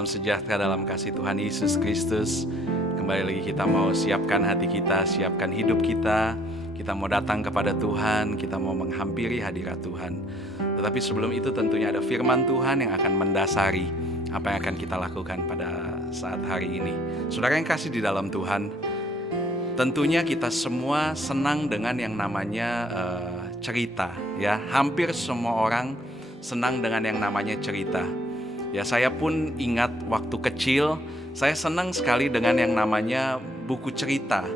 Salam sejahtera dalam kasih Tuhan Yesus Kristus. Kembali lagi kita mau siapkan hati kita, siapkan hidup kita. Kita mau datang kepada Tuhan, kita mau menghampiri hadirat Tuhan. Tetapi sebelum itu tentunya ada firman Tuhan yang akan mendasari apa yang akan kita lakukan pada saat hari ini. Saudara yang kasih di dalam Tuhan, tentunya kita semua senang dengan yang namanya cerita, ya. Hampir semua orang senang dengan yang namanya cerita. Ya, saya pun ingat waktu kecil, saya senang sekali dengan yang namanya buku cerita.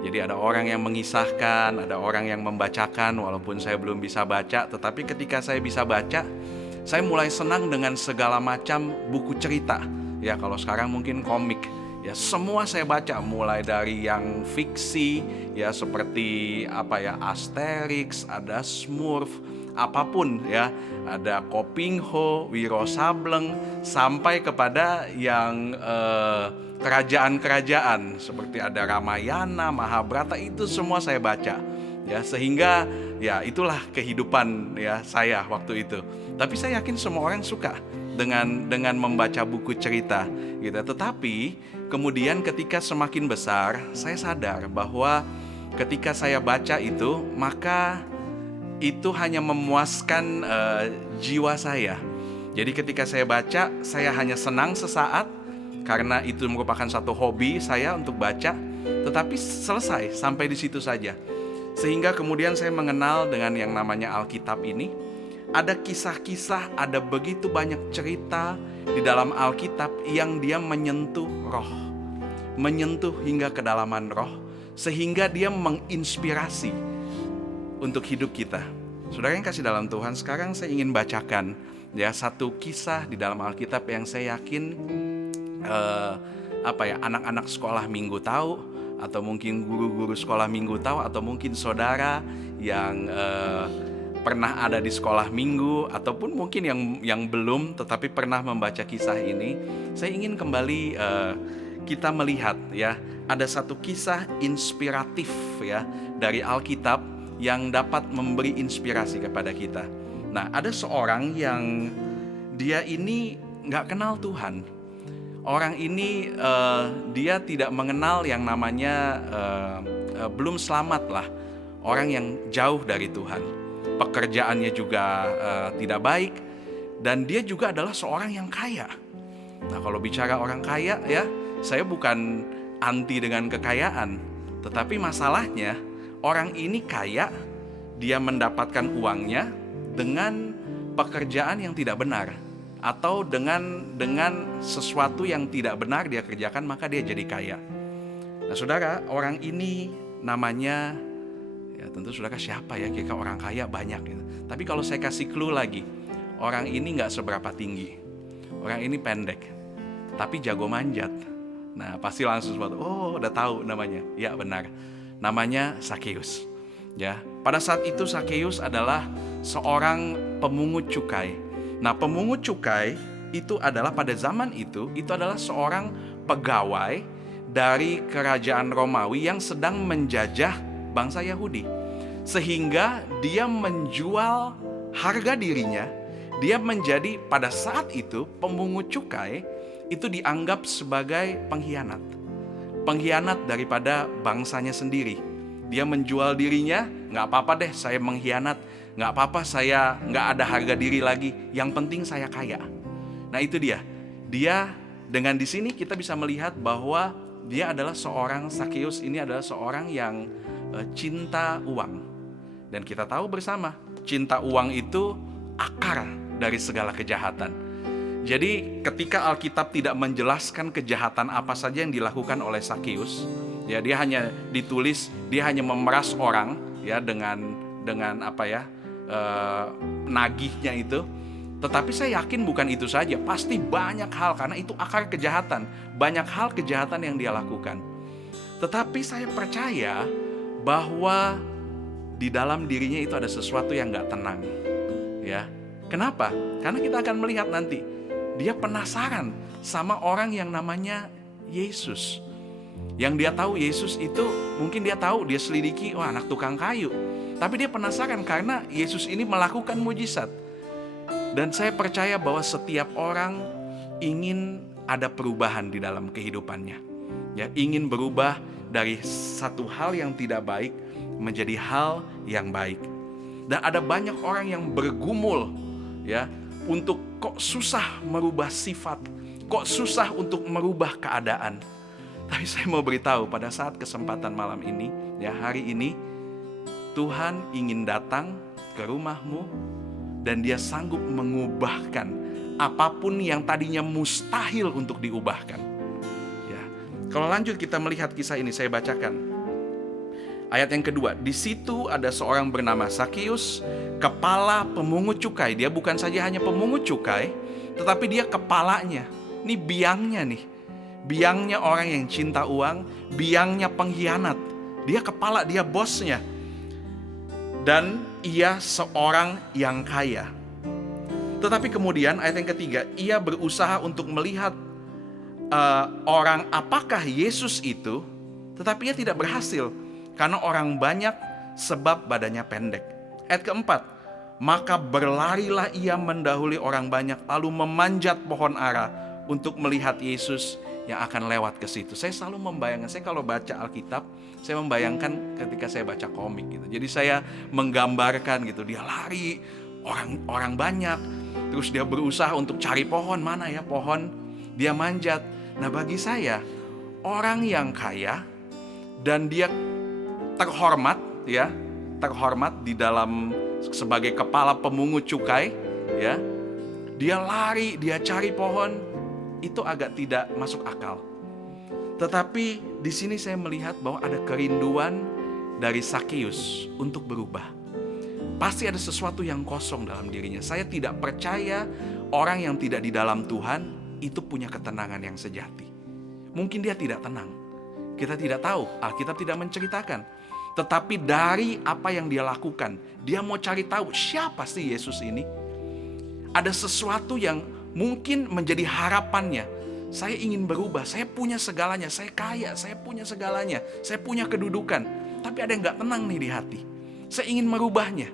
Jadi ada orang yang mengisahkan, ada orang yang membacakan, walaupun saya belum bisa baca, tetapi ketika saya bisa baca, saya mulai senang dengan segala macam buku cerita. Ya, kalau sekarang mungkin komik. Ya, semua saya baca, mulai dari yang fiksi, ya seperti Asterix, ada Smurf, apapun ya, ada Kopingho, Wiro Sableng, sampai kepada yang kerajaan-kerajaan seperti ada Ramayana, Mahabharata, itu semua saya baca. Ya, sehingga ya itulah kehidupan ya saya waktu itu. Tapi saya yakin semua orang suka dengan membaca buku cerita gitu. Tetapi kemudian ketika semakin besar, saya sadar bahwa ketika saya baca itu, maka itu hanya memuaskan jiwa saya. Jadi ketika saya baca, saya hanya senang sesaat karena itu merupakan satu hobi saya untuk baca, tetapi selesai sampai di situ saja. Sehingga kemudian saya mengenal dengan yang namanya Alkitab ini. Ada kisah-kisah, ada begitu banyak cerita di dalam Alkitab yang dia menyentuh roh, menyentuh hingga kedalaman roh, sehingga dia menginspirasi untuk hidup kita. Saudara yang kasih dalam Tuhan, sekarang saya ingin bacakan ya satu kisah di dalam Alkitab yang saya yakin anak-anak sekolah minggu tahu, atau mungkin guru-guru sekolah minggu tahu, atau mungkin saudara yang pernah ada di sekolah minggu, ataupun mungkin yang belum tetapi pernah membaca kisah ini. Saya ingin kembali kita melihat ya, ada satu kisah inspiratif ya dari Alkitab yang dapat memberi inspirasi kepada kita. Nah, ada seorang yang dia ini gak kenal Tuhan. Orang ini dia tidak mengenal yang namanya belum selamat lah, orang yang jauh dari Tuhan. Pekerjaannya juga tidak baik, dan dia juga adalah seorang yang kaya. Nah, kalau bicara orang kaya ya, saya bukan anti dengan kekayaan, tetapi masalahnya orang ini kaya, dia mendapatkan uangnya dengan pekerjaan yang tidak benar, atau dengan sesuatu yang tidak benar dia kerjakan, maka dia jadi kaya. Nah, saudara, orang ini namanya, ya tentu saudara siapa ya, kira orang kaya banyak gitu. Tapi kalau saya kasih clue lagi, orang ini gak seberapa tinggi, orang ini pendek, tapi jago manjat. Nah, pasti langsung oh udah tahu namanya. Ya benar, namanya Sakeus. Ya, pada saat itu Sakeus adalah seorang pemungut cukai. Nah, pemungut cukai itu adalah pada zaman itu adalah seorang pegawai dari kerajaan Romawi yang sedang menjajah bangsa Yahudi. Sehingga dia menjual harga dirinya, dia menjadi pada saat itu pemungut cukai itu dianggap sebagai pengkhianat. Pengkhianat daripada bangsanya sendiri. Dia menjual dirinya, gak apa-apa deh saya mengkhianat, gak apa-apa saya gak ada harga diri lagi, yang penting saya kaya. Nah, itu dia. Dia dengan di sini kita bisa melihat bahwa dia adalah seorang, Sakeus ini adalah seorang yang cinta uang. Dan kita tahu bersama, cinta uang itu akar dari segala kejahatan. Jadi ketika Alkitab tidak menjelaskan kejahatan apa saja yang dilakukan oleh Sakeus, ya dia hanya ditulis dia hanya memeras orang ya dengan nagihnya itu. Tetapi saya yakin bukan itu saja, pasti banyak hal, karena itu akar kejahatan. Banyak hal kejahatan yang dia lakukan. Tetapi saya percaya bahwa di dalam dirinya itu ada sesuatu yang gak tenang. Ya, kenapa? Karena kita akan melihat nanti, dia penasaran sama orang yang namanya Yesus. Yang dia tahu Yesus itu, mungkin dia tahu, dia selidiki, anak tukang kayu. Tapi dia penasaran karena Yesus ini melakukan mujizat. Dan saya percaya bahwa setiap orang ingin ada perubahan di dalam kehidupannya. Ya, ingin berubah dari satu hal yang tidak baik menjadi hal yang baik. Dan ada banyak orang yang bergumul ya untuk kok susah merubah sifat, kok susah untuk merubah keadaan. Tapi saya mau beritahu pada saat kesempatan malam ini, ya hari ini, Tuhan ingin datang ke rumahmu dan Dia sanggup mengubahkan apapun yang tadinya mustahil untuk diubahkan. Ya, kalau lanjut kita melihat kisah ini, saya bacakan. Ayat yang kedua, di situ ada seorang bernama Sakeus, kepala pemungut cukai. Dia bukan saja hanya pemungut cukai, tetapi dia kepalanya. Ini biangnya nih. Biangnya orang yang cinta uang, biangnya pengkhianat. Dia kepala, dia bosnya. Dan ia seorang yang kaya. Tetapi kemudian ayat yang ketiga, ia berusaha untuk melihat orang apakah Yesus itu, tetapi ia tidak berhasil. Karena orang banyak, sebab badannya pendek. Ayat keempat, maka berlarilah ia mendahului orang banyak, lalu memanjat pohon ara untuk melihat Yesus yang akan lewat ke situ. Saya selalu membayangkan, saya kalau baca Alkitab, saya membayangkan ketika saya baca komik gitu. Jadi saya menggambarkan gitu, dia lari, orang banyak, terus dia berusaha untuk cari pohon, mana ya pohon, dia manjat. Nah bagi saya, orang yang kaya dan dia terhormat ya, terhormat di dalam sebagai kepala pemungut cukai ya. Dia lari, dia cari pohon, itu agak tidak masuk akal. Tetapi di sini saya melihat bahwa ada kerinduan dari Sakeus untuk berubah. Pasti ada sesuatu yang kosong dalam dirinya. Saya tidak percaya orang yang tidak di dalam Tuhan itu punya ketenangan yang sejati. Mungkin dia tidak tenang. Kita tidak tahu, Alkitab tidak menceritakan. Tetapi dari apa yang dia lakukan, dia mau cari tahu siapa sih Yesus ini. Ada sesuatu yang mungkin menjadi harapannya. Saya ingin berubah, saya punya segalanya, saya kaya, saya punya segalanya, saya punya kedudukan. Tapi ada yang gak tenang nih di hati. Saya ingin merubahnya.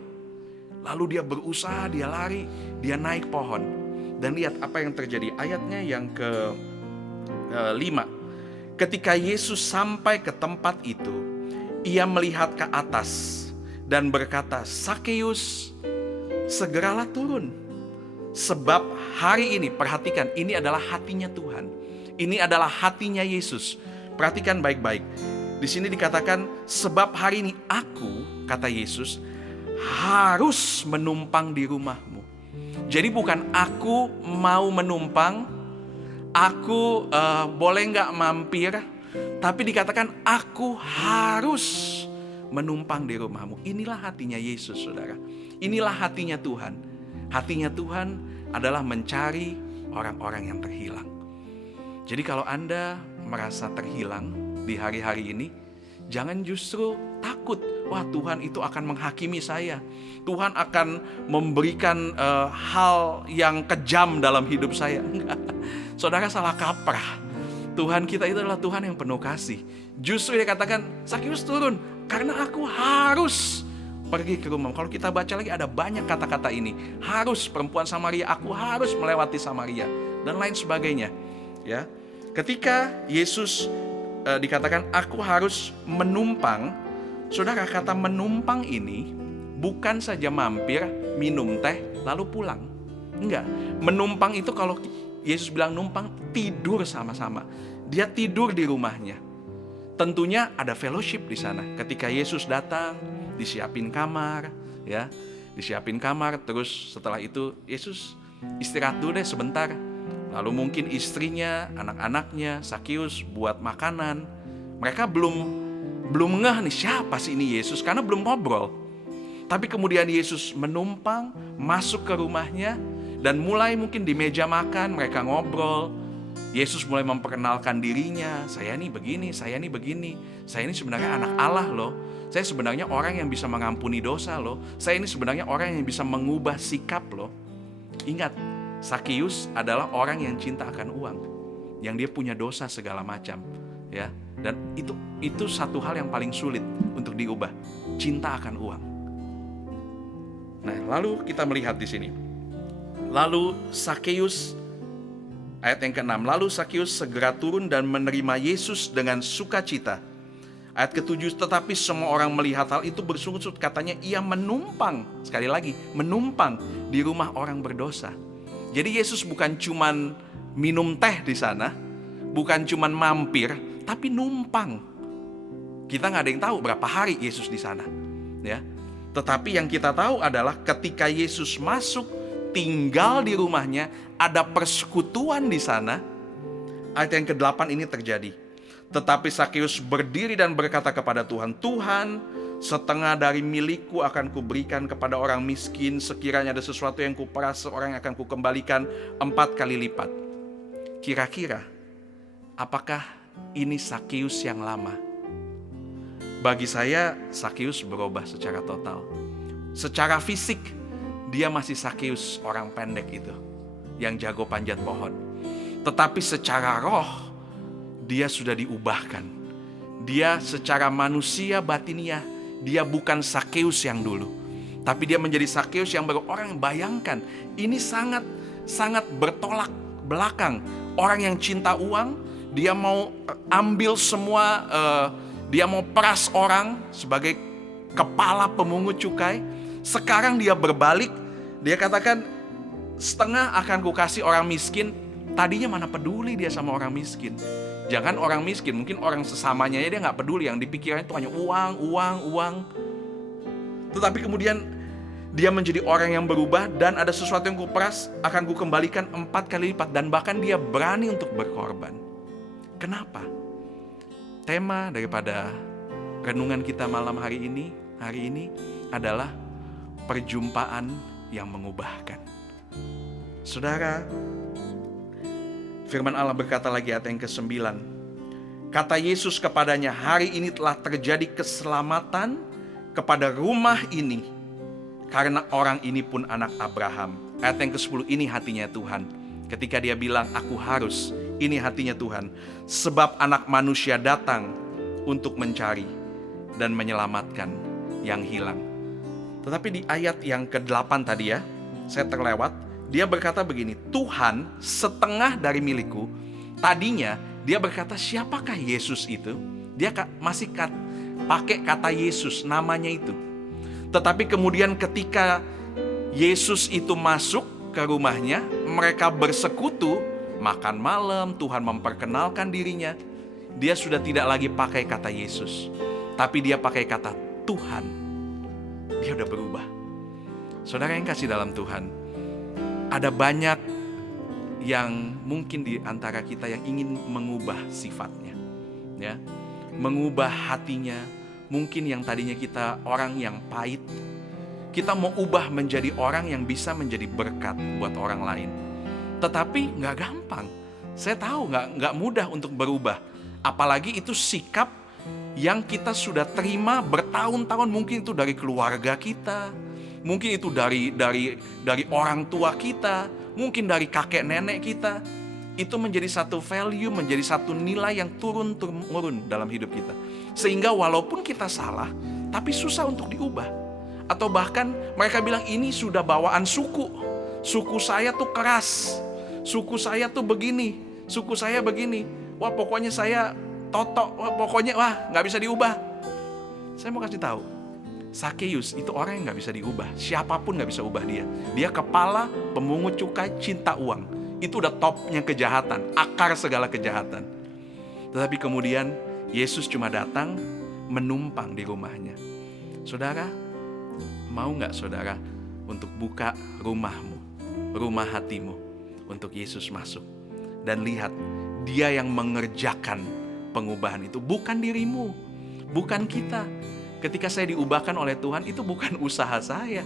Lalu dia berusaha, dia lari, dia naik pohon. Dan lihat apa yang terjadi. Ayatnya yang ke-5. Ketika Yesus sampai ke tempat itu, ia melihat ke atas dan berkata, Sakeus, segeralah turun. Sebab hari ini, perhatikan, ini adalah hatinya Tuhan. Ini adalah hatinya Yesus. Perhatikan baik-baik. Di sini dikatakan, sebab hari ini aku, kata Yesus, harus menumpang di rumahmu. Jadi bukan aku mau menumpang, aku boleh gak mampir, tapi dikatakan aku harus menumpang di rumahmu. Inilah hatinya Yesus, saudara. Inilah hatinya Tuhan. Hatinya Tuhan adalah mencari orang-orang yang terhilang. Jadi kalau Anda merasa terhilang di hari-hari ini, jangan justru takut. Wah, Tuhan itu akan menghakimi saya. Tuhan akan memberikan hal yang kejam dalam hidup saya. Enggak. Saudara salah kaprah. Tuhan kita itu adalah Tuhan yang penuh kasih. Justru dia katakan, Sakeus turun, karena aku harus pergi ke rumah. Kalau kita baca lagi ada banyak kata-kata ini. Harus, perempuan Samaria, aku harus melewati Samaria. Dan lain sebagainya. Ya, ketika Yesus dikatakan, aku harus menumpang. Saudara, kata menumpang ini bukan saja mampir, minum teh, lalu pulang. Enggak, menumpang itu kalau Yesus bilang numpang, tidur sama-sama. Dia tidur di rumahnya. Tentunya ada fellowship di sana. Ketika Yesus datang, disiapin kamar, ya, disiapin kamar. Terus setelah itu Yesus istirahat dulu deh sebentar. Lalu mungkin istrinya, anak-anaknya, Sakeus buat makanan. Mereka belum ngeh nih siapa sih ini Yesus, karena belum ngobrol. Tapi kemudian Yesus menumpang, masuk ke rumahnya. Dan mulai mungkin di meja makan mereka ngobrol. Yesus mulai memperkenalkan dirinya. Saya nih begini, saya nih begini. Saya ini sebenarnya anak Allah loh. Saya sebenarnya orang yang bisa mengampuni dosa loh. Saya ini sebenarnya orang yang bisa mengubah sikap loh. Ingat, Sakeus adalah orang yang cinta akan uang. Yang dia punya dosa segala macam. Ya, dan itu satu hal yang paling sulit untuk diubah. Cinta akan uang. Nah, lalu kita melihat di sini. Lalu Sakeus Ayat yang ke-6, lalu Sakeus segera turun dan menerima Yesus dengan sukacita. Ayat ke-7, tetapi semua orang melihat hal itu bersungut-sungut, katanya ia menumpang, sekali lagi, menumpang di rumah orang berdosa. Jadi Yesus bukan cuman minum teh di sana, bukan cuman mampir, tapi numpang. Kita nggak ada yang tahu berapa hari Yesus di sana, ya. Tetapi yang kita tahu adalah ketika Yesus masuk, tinggal di rumahnya, ada persekutuan di sana. Ayat yang ke-8 ini terjadi. Tetapi Sakeus berdiri dan berkata kepada Tuhan, Tuhan, setengah dari milikku akan kuberikan kepada orang miskin. Sekiranya ada sesuatu yang kuperas, seorang akan kukembalikan 4 kali lipat. Kira-kira, apakah ini Sakeus yang lama? Bagi saya, Sakeus berubah secara total. Secara fisik, dia masih Sakeus orang pendek itu, yang jago panjat pohon. Tetapi secara roh, dia sudah diubahkan. Dia secara manusia batiniah, dia bukan Sakeus yang dulu. Tapi dia menjadi Sakeus yang baru. Orang bayangkan, ini sangat bertolak belakang. Orang yang cinta uang, dia mau ambil semua, dia mau peras orang sebagai kepala pemungut cukai. Sekarang dia berbalik, dia katakan, setengah akan kukasih orang miskin. Tadinya mana peduli dia sama orang miskin. Jangan orang miskin, mungkin orang sesamanya dia gak peduli. Yang dipikirkan itu hanya uang. Tetapi kemudian dia menjadi orang yang berubah, dan ada sesuatu yang kuperas akan kukembalikan 4 kali lipat. Dan bahkan dia berani untuk berkorban. Kenapa? Tema daripada renungan kita malam hari ini adalah perjumpaan yang mengubahkan. Saudara, firman Allah berkata lagi ayat yang ke-9. Kata Yesus kepadanya, hari ini telah terjadi keselamatan kepada rumah ini, karena orang ini pun anak Abraham. Ayat yang ke-10, ini hatinya Tuhan. Ketika dia bilang, aku harus, ini hatinya Tuhan. Sebab anak manusia datang untuk mencari dan menyelamatkan yang hilang. Tetapi di ayat yang ke-8 tadi ya, saya terlewat. Dia berkata begini, Tuhan, setengah dari milikku. Tadinya dia berkata, siapakah Yesus itu? Dia masih pakai kata Yesus, namanya itu. Tetapi kemudian ketika Yesus itu masuk ke rumahnya, mereka bersekutu, makan malam, Tuhan memperkenalkan dirinya. Dia sudah tidak lagi pakai kata Yesus, tapi dia pakai kata Tuhan. Dia udah berubah. Saudara yang kasih dalam Tuhan, ada banyak yang mungkin di antara kita yang ingin mengubah sifatnya, ya, mengubah hatinya. Mungkin yang tadinya kita orang yang pahit, kita mau ubah menjadi orang yang bisa menjadi berkat buat orang lain. Tetapi nggak gampang. Saya tahu nggak mudah untuk berubah. Apalagi itu sikap yang kita sudah terima bertahun-tahun, mungkin itu dari keluarga kita. Mungkin itu dari orang tua kita, mungkin dari kakek nenek kita. Itu menjadi satu value, menjadi satu nilai yang turun-temurun dalam hidup kita. Sehingga walaupun kita salah, tapi susah untuk diubah. Atau bahkan mereka bilang ini sudah bawaan suku. Suku saya tuh keras, suku saya tuh begini, suku saya begini. Wah pokoknya saya totok, wah gak bisa diubah. Saya mau kasih tahu, Sakeus itu orang yang gak bisa diubah. Siapapun gak bisa ubah dia. Dia kepala pemungut cukai, cinta uang. Itu udah topnya kejahatan, akar segala kejahatan. Tetapi kemudian Yesus cuma datang menumpang di rumahnya. Saudara, mau gak saudara untuk buka rumahmu, rumah hatimu, untuk Yesus masuk dan lihat dia yang mengerjakan pengubahan itu, bukan dirimu, bukan kita. Ketika saya diubahkan oleh Tuhan, itu bukan usaha saya,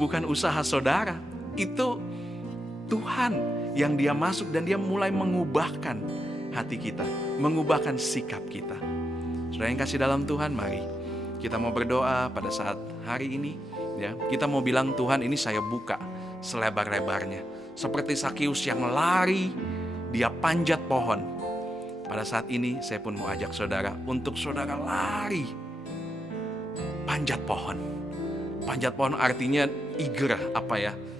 bukan usaha saudara. Itu Tuhan yang dia masuk dan dia mulai mengubahkan hati kita, mengubahkan sikap kita. Saudara yang kasih dalam Tuhan, mari kita mau berdoa pada saat hari ini. Ya, kita mau bilang, Tuhan, ini saya buka selebar-lebarnya. Seperti Sakeus yang lari, dia panjat pohon. Pada saat ini saya pun mau ajak saudara untuk saudara lari panjat pohon. Panjat pohon artinya eager,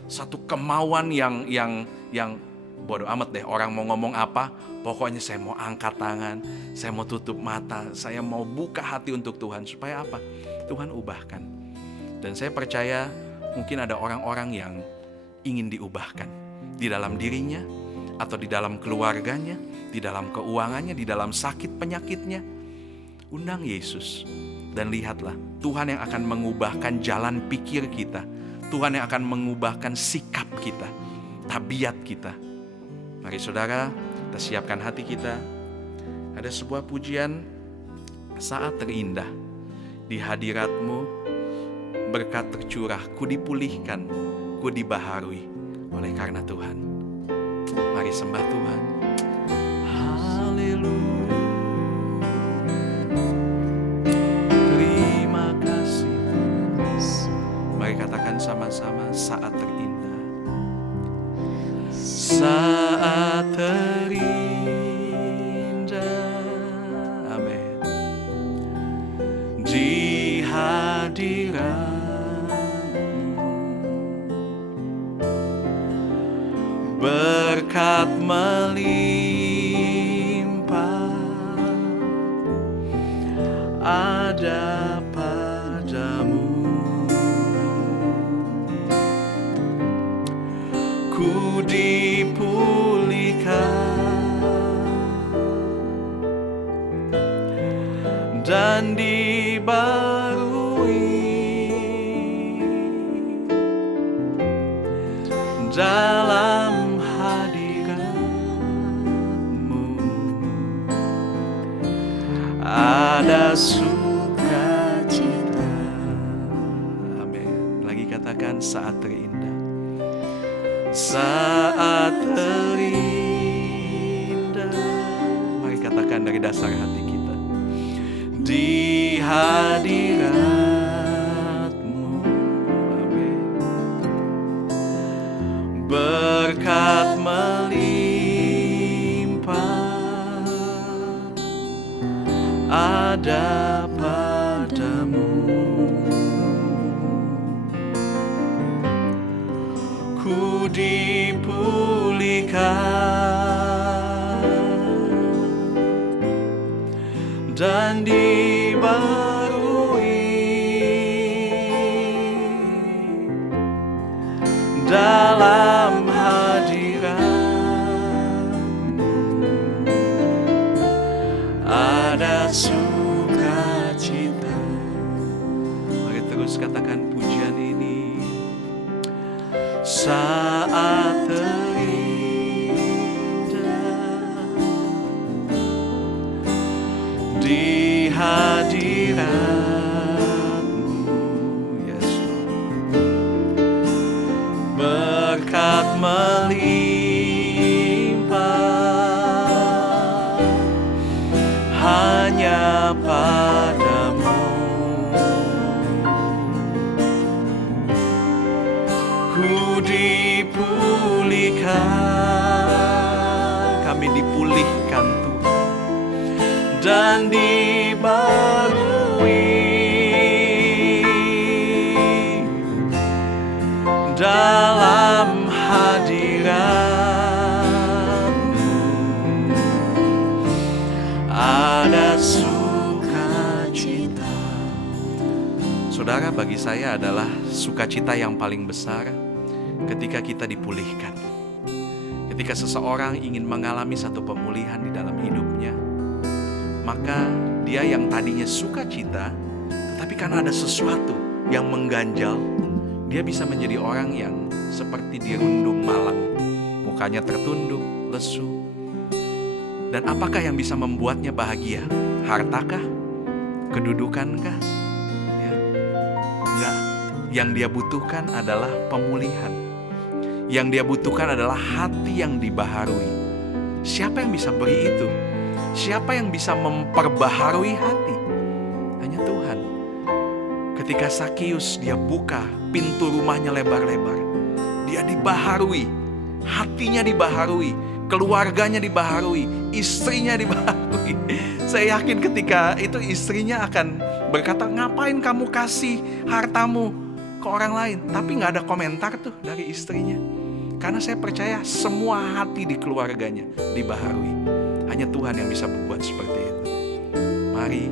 satu kemauan yang bodoh amat deh orang mau ngomong apa, pokoknya saya mau angkat tangan, saya mau tutup mata, saya mau buka hati untuk Tuhan. Supaya apa? Tuhan ubahkan. Dan saya percaya mungkin ada orang-orang yang ingin diubahkan di dalam dirinya, atau di dalam keluarganya, di dalam keuangannya, di dalam sakit penyakitnya. Undang Yesus dan lihatlah, Tuhan yang akan mengubahkan jalan pikir kita, Tuhan yang akan mengubahkan sikap kita, tabiat kita. Mari saudara, kita siapkan hati kita. Ada sebuah pujian, saat terindah di hadirat-Mu, berkat tercurah, ku dipulihkan, ku dibaharui oleh karena Tuhan. Mari sembah Tuhan. Haleluya. Terima kasih. Mari katakan sama-sama, saat terindah. Saat terindah, amin, di hadirat-Mu, berkat melimpah ada padamu. Ku dipulihkan dan dibarui dalam hadirat-Mu, ada sukacita. Amin. Lagi katakan, saat terindah. Saat terindah, mari katakan dari dasar hati kita, di hadirat-Mu, amin, berkat melimpah ada padamu. Ku dipulihkan dan dibarui dalam hadirat-Mu, ada sukacita. Mari terus katakan pujian ini. Saat terindah di hadirat-Mu, Yesus, berkat melimpah hanya padamu. Ku dipulihkan, kami dipulihkan Tuhan, dan dibarui dalam hadirat-Mu, ada sukacita. Saudara, bagi saya adalah sukacita yang paling besar ketika kita dipulihkan. Ketika seseorang ingin mengalami satu pemulihan di dalam hidupnya, maka dia yang tadinya sukacita, tetapi karena ada sesuatu yang mengganjal, dia bisa menjadi orang yang seperti dirundung malang, mukanya tertunduk, lesu. Dan apakah yang bisa membuatnya bahagia? Hartakah? Kedudukankah? Ya. Enggak. Yang dia butuhkan adalah pemulihan. Yang dia butuhkan adalah hati yang dibaharui. Siapa yang bisa beri itu? Siapa yang bisa memperbaharui hati? Hanya Tuhan. Ketika Sakius dia buka pintu rumahnya lebar-lebar, dia dibaharui, hatinya dibaharui, keluarganya dibaharui, istrinya dibaharui. Saya yakin ketika itu istrinya akan berkata, ngapain kamu kasih hartamu ke orang lain? Tapi gak ada komentar tuh dari istrinya. Karena saya percaya semua hati di keluarganya dibaharui. Hanya Tuhan yang bisa berbuat seperti itu. Mari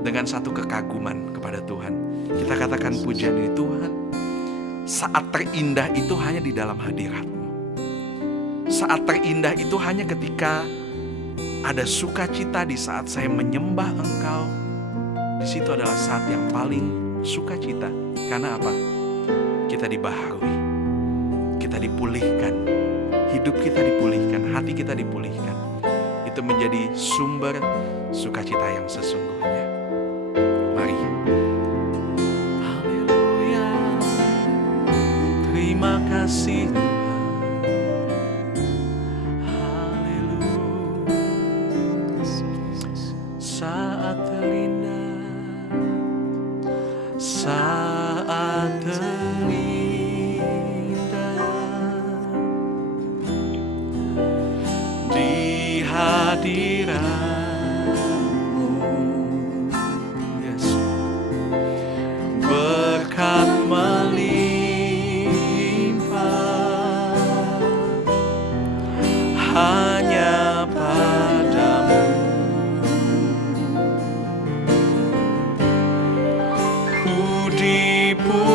dengan satu kekaguman kepada Tuhan, kita katakan pujian ini, Tuhan, saat terindah itu hanya di dalam hadirat-Mu. Saat terindah itu hanya ketika ada sukacita di saat saya menyembah Engkau. Di situ adalah saat yang paling sukacita. Karena apa? Kita dibaharui, kita dipulihkan, hidup kita dipulihkan, hati kita dipulihkan. Itu menjadi sumber sukacita yang sesungguhnya. Mari. Haleluya. Terima kasih Tuhan. Haleluya. Saat terindah, saat terindah di hadirat-Mu, Yesus, berkat melimpah hanya padamu. Ku dipulihkan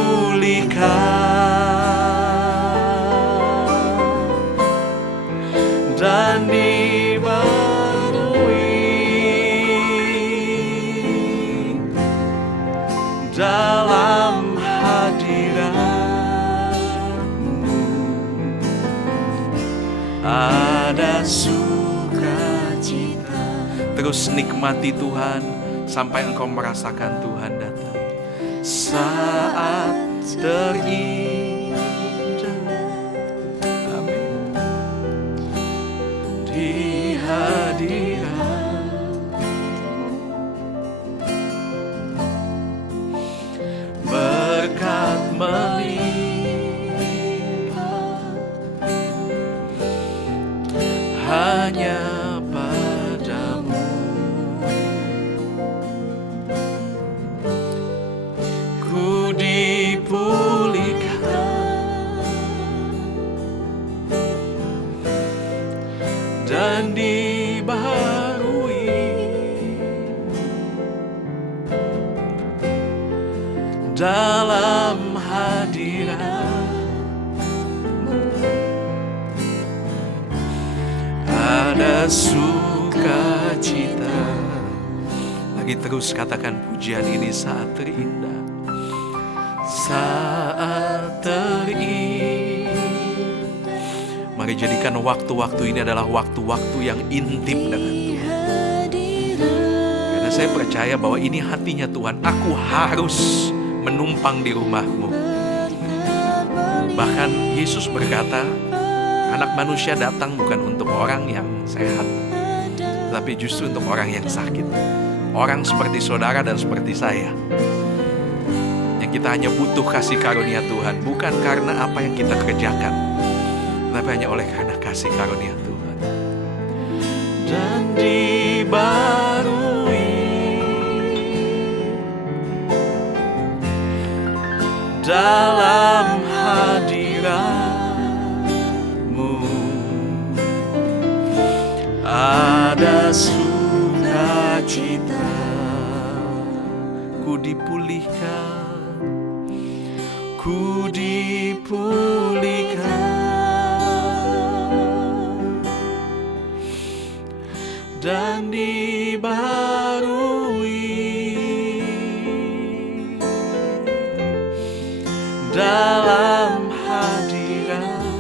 dan dibaharui dalam hadirat-Mu. Ada sukacita. Terus nikmati Tuhan sampai engkau merasakan Tuhan datang. Saat terindah, amin, di hadirat, berkat melimpah hanya padamu. Ku dipulihkan dan dibaharui dalam hadirat-Mu. Ada sukacita. Lagi terus katakan pujian ini, saat terindah, saat terindah. Mari jadikan waktu-waktu ini adalah waktu-waktu yang intim dengan Tuhan. Karena saya percaya bahwa ini hatinya Tuhan. Aku harus menumpang di rumah-Mu. Bahkan Yesus berkata, Anak Manusia datang bukan untuk orang yang sehat, tapi justru untuk orang yang sakit. Orang seperti saudara dan seperti saya. Kita hanya butuh kasih karunia Tuhan, bukan karena apa yang kita kerjakan, tapi hanya oleh karena kasih karunia Tuhan. Dan dibaharui dalam hadirat-Mu, ada sukacita. Ku dipulihkan, ku dipulihkan dan dibaharui dalam hadirat-Mu.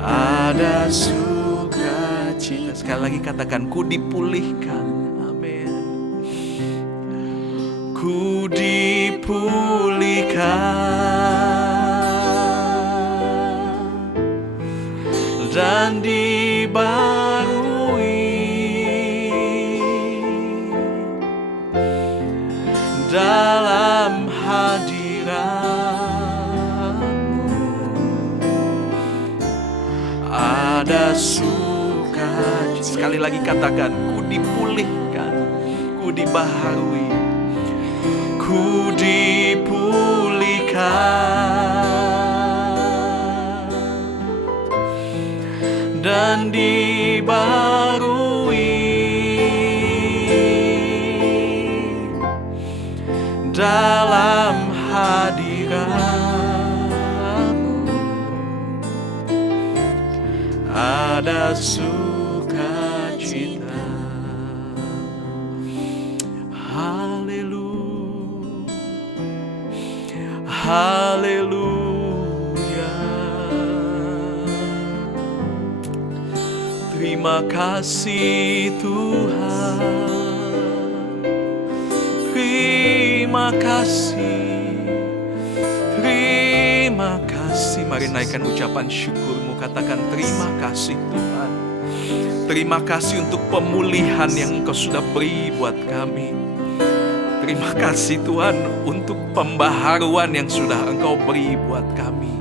Ada sukacita. Sekali lagi katakan, ku dipulihkan. Ku dipulihkan dan dibaharui dalam hadirat-Mu. Ada sukacita. Sekali lagi katakan, ku dipulihkan, ku dibaharui, ku dipulihkan dan dibarui dalam hadirat-Mu. Ada sukacita. Haleluya, haleluya. Terima kasih Tuhan, terima kasih, terima kasih. Mari naikkan ucapan syukurmu, katakan terima kasih Tuhan. Terima kasih untuk pemulihan yang Engkau sudah beri buat kami. Terima kasih Tuhan untuk pembaharuan yang sudah Engkau beri buat kami.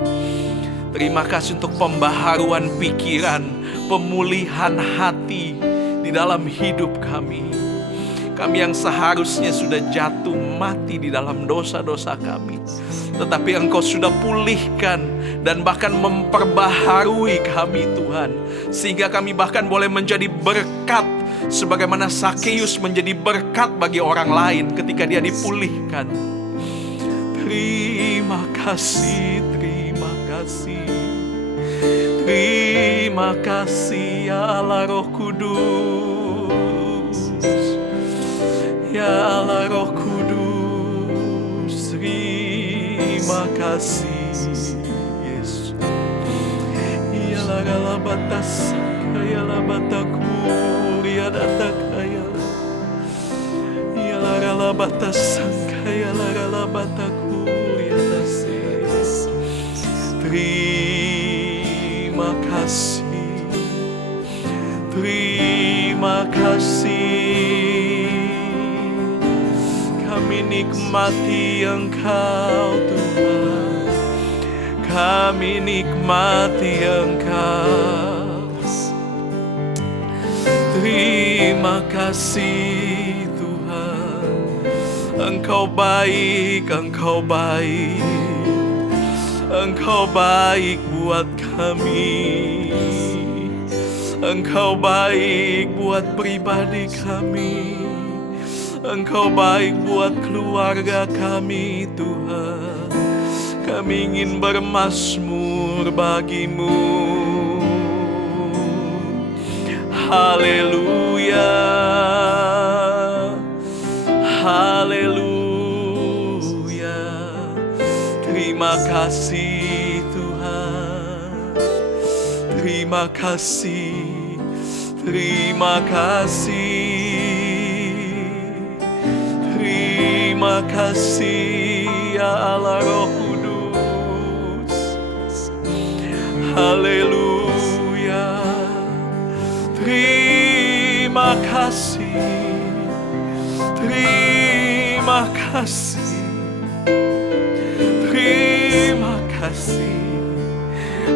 Terima kasih untuk pembaharuan pikiran, pemulihan hati di dalam hidup kami. Kami yang seharusnya sudah jatuh mati di dalam dosa-dosa kami, tetapi Engkau sudah pulihkan dan bahkan memperbaharui kami Tuhan, sehingga kami bahkan boleh menjadi berkat, sebagaimana Sakeus menjadi berkat bagi orang lain ketika dia dipulihkan. Terima kasih, terima kasih, terima kasih ya Allah Roh Kudus, ya Allah Roh Kudus. Terima kasih Yesus. Ya la batas, ya la bataku, ya datakaya. Ya la batas, ya la bataku, ya dases. Terima kasih, terima kasih. Kami nikmati Engkau Tuhan, kami nikmati Engkau. Terima kasih Tuhan, Engkau baik, Engkau baik, Engkau baik buat kami. Engkau baik buat pribadi kami, Engkau baik buat keluarga kami Tuhan. Kami ingin bermazmur bagi-Mu. Haleluya, haleluya. Terima kasih Tuhan, terima kasih, terima kasih. Terima kasih ya Allah Roh Kudus. Haleluya. Terima kasih, terima kasih, terima kasih.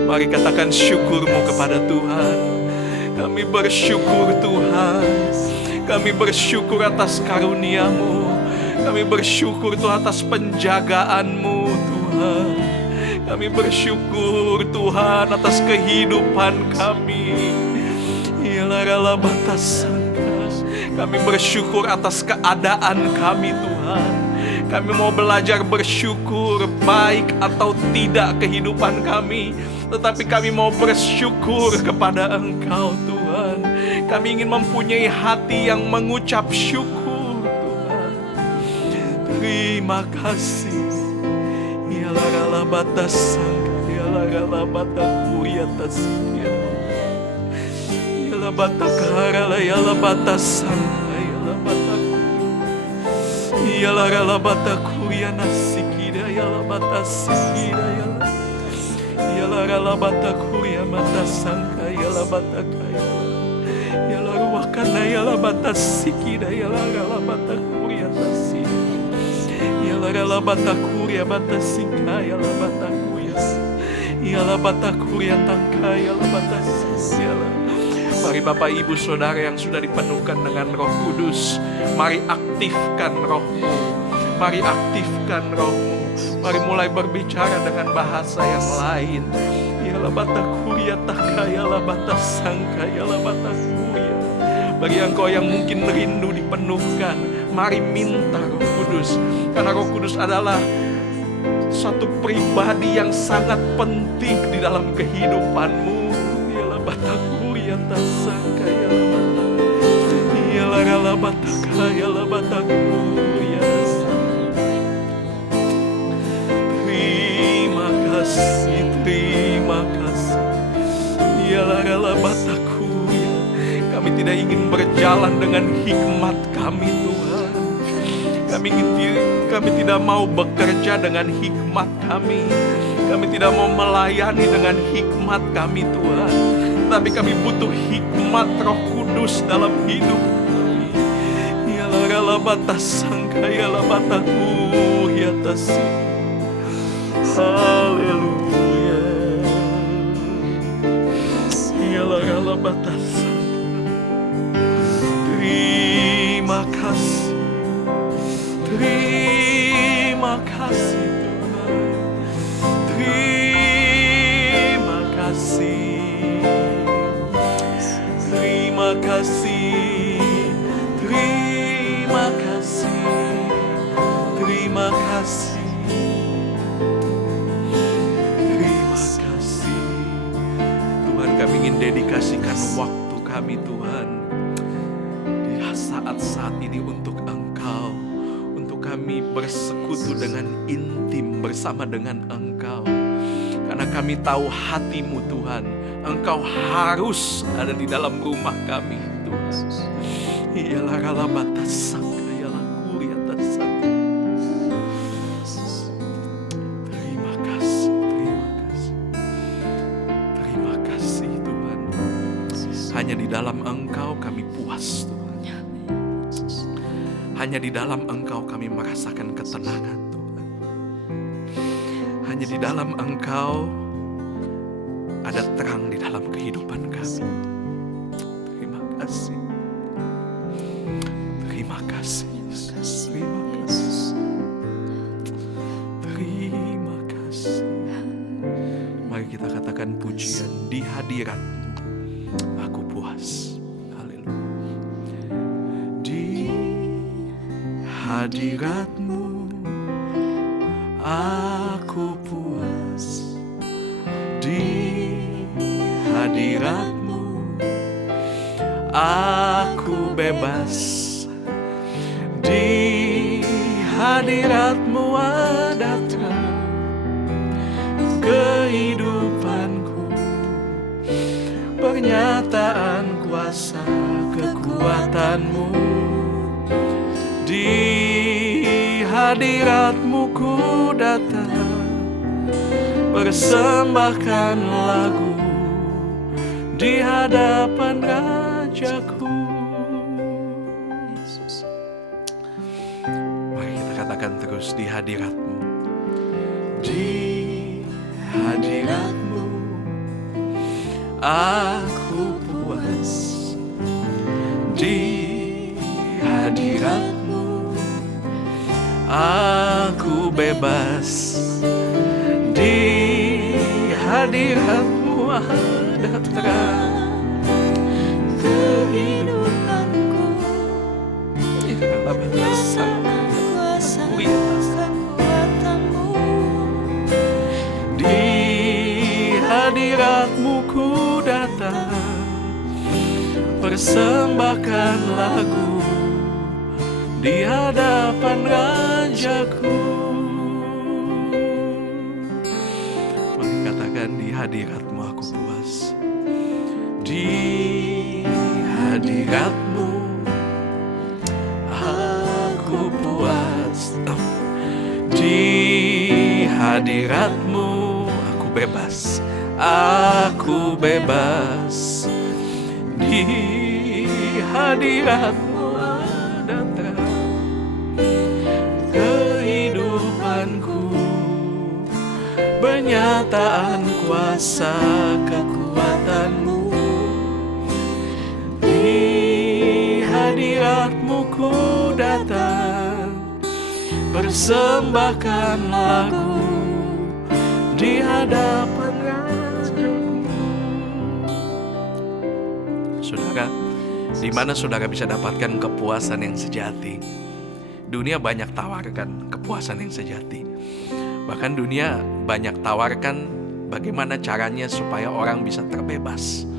Mari katakan syukurmu kepada Tuhan. Kami bersyukur Tuhan, kami bersyukur atas karunia-Mu. Kami bersyukur Tuhan atas penjagaan-Mu Tuhan. Kami bersyukur Tuhan atas kehidupan kami. Ialah batas sangka. Kami bersyukur atas keadaan kami Tuhan. Kami mau belajar bersyukur baik atau tidak kehidupan kami, tetapi kami mau bersyukur kepada Engkau Tuhan. Kami ingin mempunyai hati yang mengucap syukur. Terima kasih. Ialah batas sangka, ialah bataku ya tasnya. Ialah batakara, ialah batas sangka, ialah bataku. Ialah bataku ya nasikida, ialah batas sikida, ialah bataku ya batas sangka, ialah batakaya. Ialah ruakana, ialah batas sikida, ialah bataku ya tasnya. Ialah bataku ya batasika, ialah bataku ya, ialah bataku ya tangka, ialah batas ialah. Mari Bapak Ibu Saudara yang sudah dipenuhkan dengan Roh Kudus, mari aktifkan Roh-Mu. Mari aktifkan roh-Mu. Mari mulai berbicara dengan bahasa yang lain. Yalah batakuria takaya lah batasangkaya lah batakuria. Bagi engkau yang mungkin rindu dipenuhkan, mari minta Roh Kudus. Karena Roh Kudus adalah satu pribadi yang sangat penting di dalam kehidupanmu. Yalah batakuria tasangkaya lah batakuria. Yalah rala batakaya lah batakuria. Terima kasih, terima kasih. Yalah rala batakuria. Kami tidak ingin berjalan dengan hikmat kami, Tuhan. Kami tidak mau bekerja dengan hikmat kami. Kami tidak mau melayani dengan hikmat kami, Tuhan. Tapi kami butuh hikmat Roh Kudus dalam hidup kami. Yalah rala batasangka yalah bataku yatasi. Haleluya. Yalah rala batasangka. Terima kasih, terima kasih Tuhan, terima kasih, terima kasih, terima kasih, terima kasih, terima kasih. Tuhan, kami ingin dedikasikan waktu kami, Tuhan, saat-saat ini untuk Engkau, untuk kami bersekutu dengan intim bersama dengan Engkau. Karena kami tahu hati-Mu, Tuhan. Engkau harus ada di dalam rumah kami, Tuhan. Ialah rala batasangka, ialah kuria tasangka. Terima kasih, terima kasih. Terima kasih, Tuhan. Hanya di dalam Engkau kami puas, Tuhan. Hanya di dalam Engkau kami merasakan ketenangan, Tuhan. Hanya di dalam Engkau ada terang di dalam kehidupan kami. Terima kasih. Terima kasih. Terima kasih. Terima kasih. Mari kita katakan pujian di hadirat-Mu. Aku puas. Hadirat-Mu aku puas, di hadirat-Mu aku bebas, di hadirat-Mu ada terang kehidupanku, pernyataan kuasa kekuatan-Mu. Di hadirat-Mu ku datang, persembahkan lagu di hadapan Rajaku. Mari kita katakan terus, di hadirat-Mu. Di hadirat-Mu aku puas, di hadirat-Mu aku bebas, di hadirat-Mu ada terang kehidupanku, kuasa kekuatan-Mu. Di hadirat-Mu ku datang, persembahkan lagu di hadapan Rajaku. Mari katakan, di hadirat-Mu aku puas, di hadirat-Mu aku puas, di hadirat-Mu aku bebas, aku bebas, di hadirat-Mu ada terang kehidupanku, pernyataan kuasa kekuatan-Mu. Di hadirat-Mu ku datang, persembahkan lagu di hadapan Raja-Mu. Saudara, di mana saudara bisa dapatkan kepuasan yang sejati? Dunia banyak tawarkan kepuasan yang sejati. Bahkan dunia banyak tawarkan bagaimana caranya supaya orang bisa terbebas.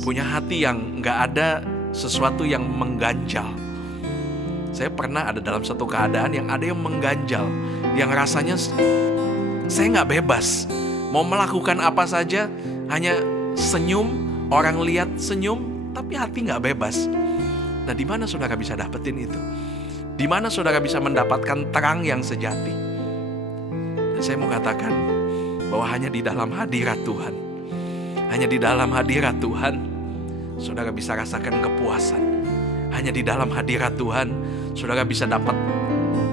Punya hati yang gak ada sesuatu yang mengganjal. Saya pernah ada dalam satu keadaan yang ada yang mengganjal, yang rasanya saya gak bebas. Mau melakukan apa saja, hanya senyum, orang lihat senyum, tapi hati gak bebas. Nah, di mana saudara bisa dapetin itu? Di mana saudara bisa mendapatkan terang yang sejati? Dan saya mau katakan bahwa hanya di dalam hadirat Tuhan, hanya di dalam hadirat Tuhan, saudara bisa rasakan kepuasan. Hanya di dalam hadirat Tuhan, saudara bisa dapat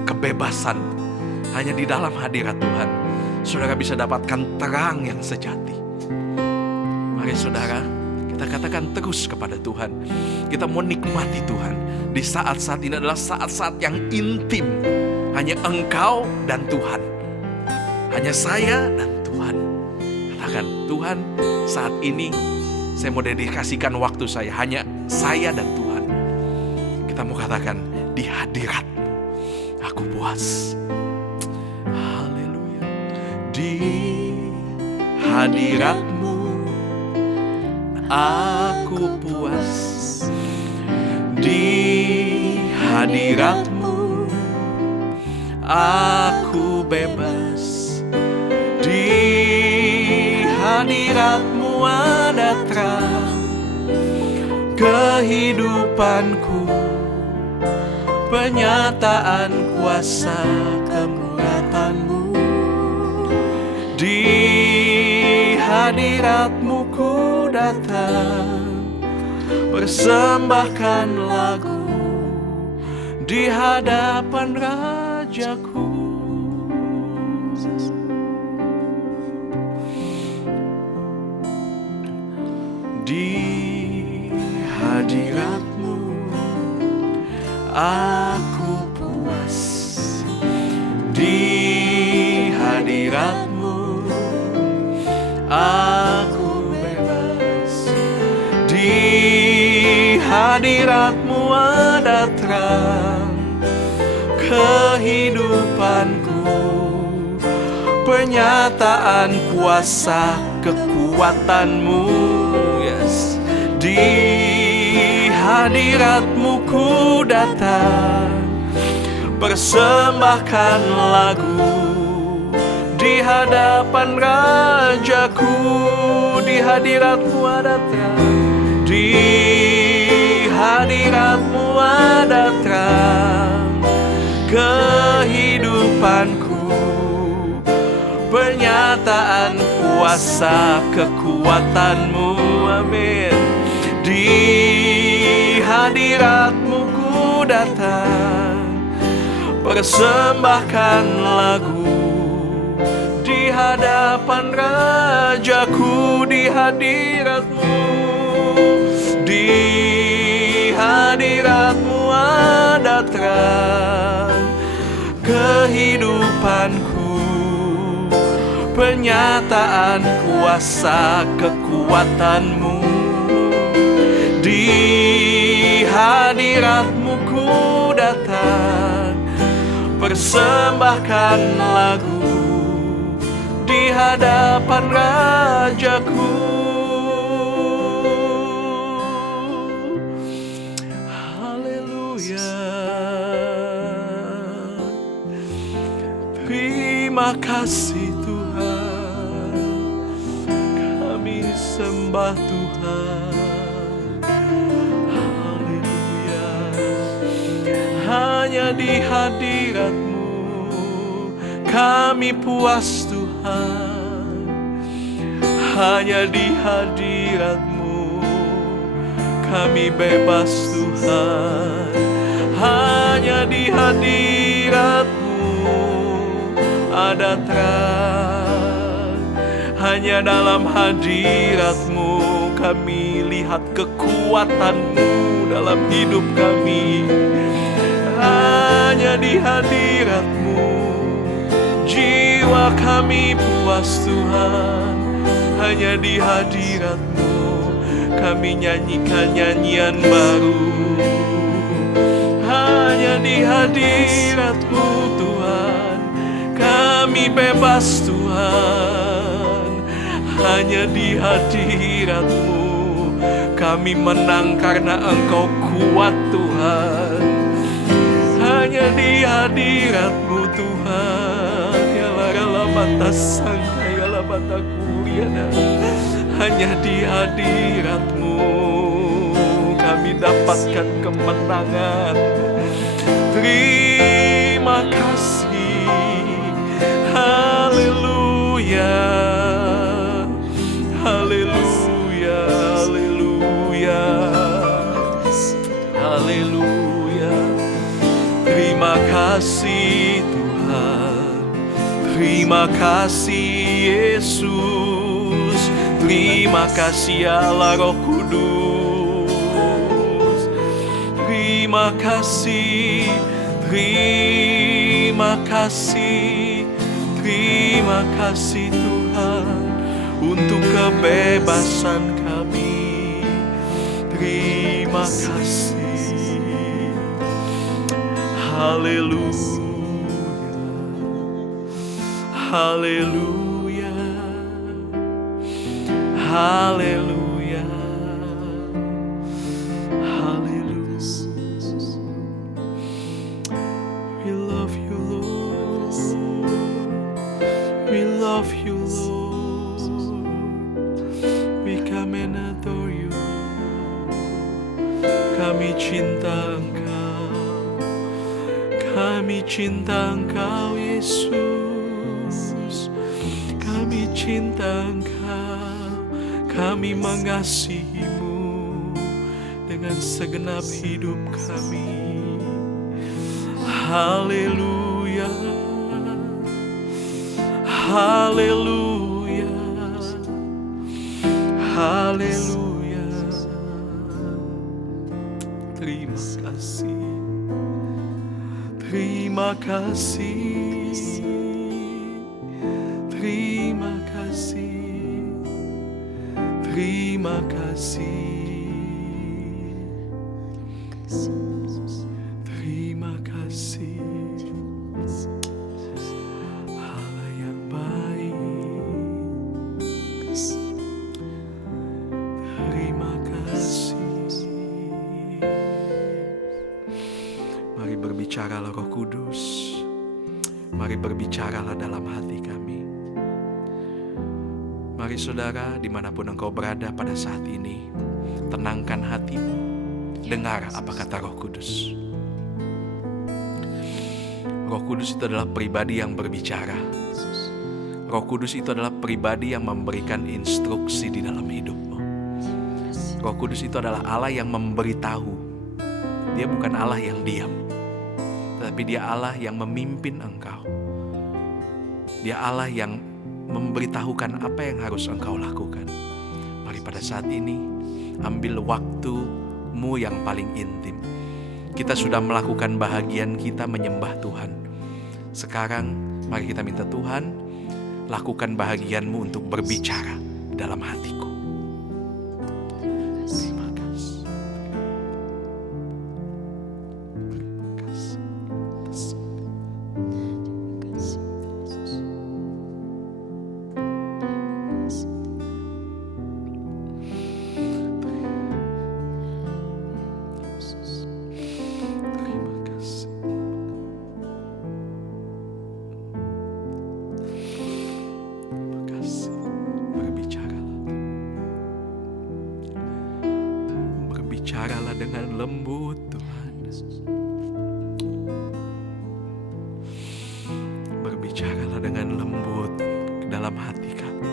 kebebasan. Hanya di dalam hadirat Tuhan, saudara bisa dapatkan terang yang sejati. Mari saudara, kita katakan terus kepada Tuhan. Kita mau nikmati Tuhan. Di saat-saat ini adalah saat-saat yang intim. Hanya Engkau dan Tuhan. Hanya saya dan Tuhan. Katakan, Tuhan, saat ini saya mau dedikasikan waktu saya. Hanya saya dan Tuhan. Kita mau katakan, di hadirat-Mu aku puas. Haleluya. Di hadirat-Mu aku puas. Di hadirat-Mu aku bebas. Di hadirat-Mu ada terang kehidupanku, penyataan kuasa kemurahan-Mu. Di hadirat-Mu ku datang, persembahkan lagu di hadapan Raja-Ku. Di hadirat-Mu aku puas. Di hadirat-Mu aku bebas. Di hadirat-Mu ada terang kehidupanku, penyataan kuasa kekuatan-Mu. Yes. Di hadirat-Mu ku datang, persembahkan lagu di hadapan Raja-Ku. Di hadirat-Mu ada terang. Di hadirat-Mu ada terang kehidupanku, pernyataan kuasa kekuatan-Mu. Amin. Di hadirat-Mu ku datang, persembahkan lagu di hadapan Raja-Ku. Di hadirat-Mu, di hadirat-Mu ada terang kehidupanku, pernyataan kuasa kekuatan-Mu. Di hadirat-Mu ku datang, persembahkan lagu di hadapan Raja-Ku. Haleluya. Terima kasih Tuhan, kami sembah Tuhan. Haleluya. Hanya di hadirat-Mu kami puas Tuhan. Hanya di hadirat-Mu kami bebas Tuhan. Hanya di hadirat-Mu ada terang. Hanya dalam hadirat-Mu kami lihat kekuatan-Mu dalam hidup kami. Hanya hanya di hadirat-Mu. Jiwa kami puas Tuhan, hanya di hadirat-Mu. Kami nyanyikan nyanyian baru, hanya di hadirat-Mu Tuhan. Kami bebas Tuhan, hanya di hadirat-Mu. Kami menang karena Engkau kuat Tuhan, hanya di hadirat-Mu Tuhan. Ya la batas sangka ya la batakuliana, hanya di hadirat-Mu kami dapatkan kemenangan. Terima kasih, haleluya, haleluya, haleluya, haleluya. Terima kasih Tuhan, terima kasih Yesus, terima kasih Allah Roh Kudus. Terima kasih, terima kasih, terima kasih Tuhan untuk kebebasan kami. Terima kasih, haleluya, haleluya, haleluya, haleluya. We love you Lord, we love you Lord, we come and adore you. Kami cinta Engkau, kami cinta Engkau Yesus, kami cinta Engkau, kami mengasihi-Mu dengan segenap hidup kami. Haleluya, haleluya, haleluya. Terima kasih, terima kasih, terima kasih, terima kasih, terima kasih. Allah yang baik, terima kasih. Mari berbicaralah Roh Kudus, mari berbicaralah dalam hati kami. Mari saudara, dimanapun engkau berada pada saat ini, tenangkan hatimu, dengar apa kata Roh Kudus. Roh Kudus itu adalah pribadi yang berbicara. Roh Kudus itu adalah pribadi yang memberikan instruksi di dalam hidupmu. Roh Kudus itu adalah Allah yang memberitahu. Dia bukan Allah yang diam, tetapi Dia Allah yang memimpin engkau. Dia Allah yang memberitahukan apa yang harus engkau lakukan. Mari pada saat ini, ambil waktumu yang paling intim. Kita sudah melakukan bahagian kita menyembah Tuhan. Sekarang mari kita minta Tuhan, lakukan bahagianmu untuk berbicara dalam hatiku. Terima kasih. Bicaralah dengan lembut Tuhan. Berbicaralah dengan lembut ke dalam hati kami.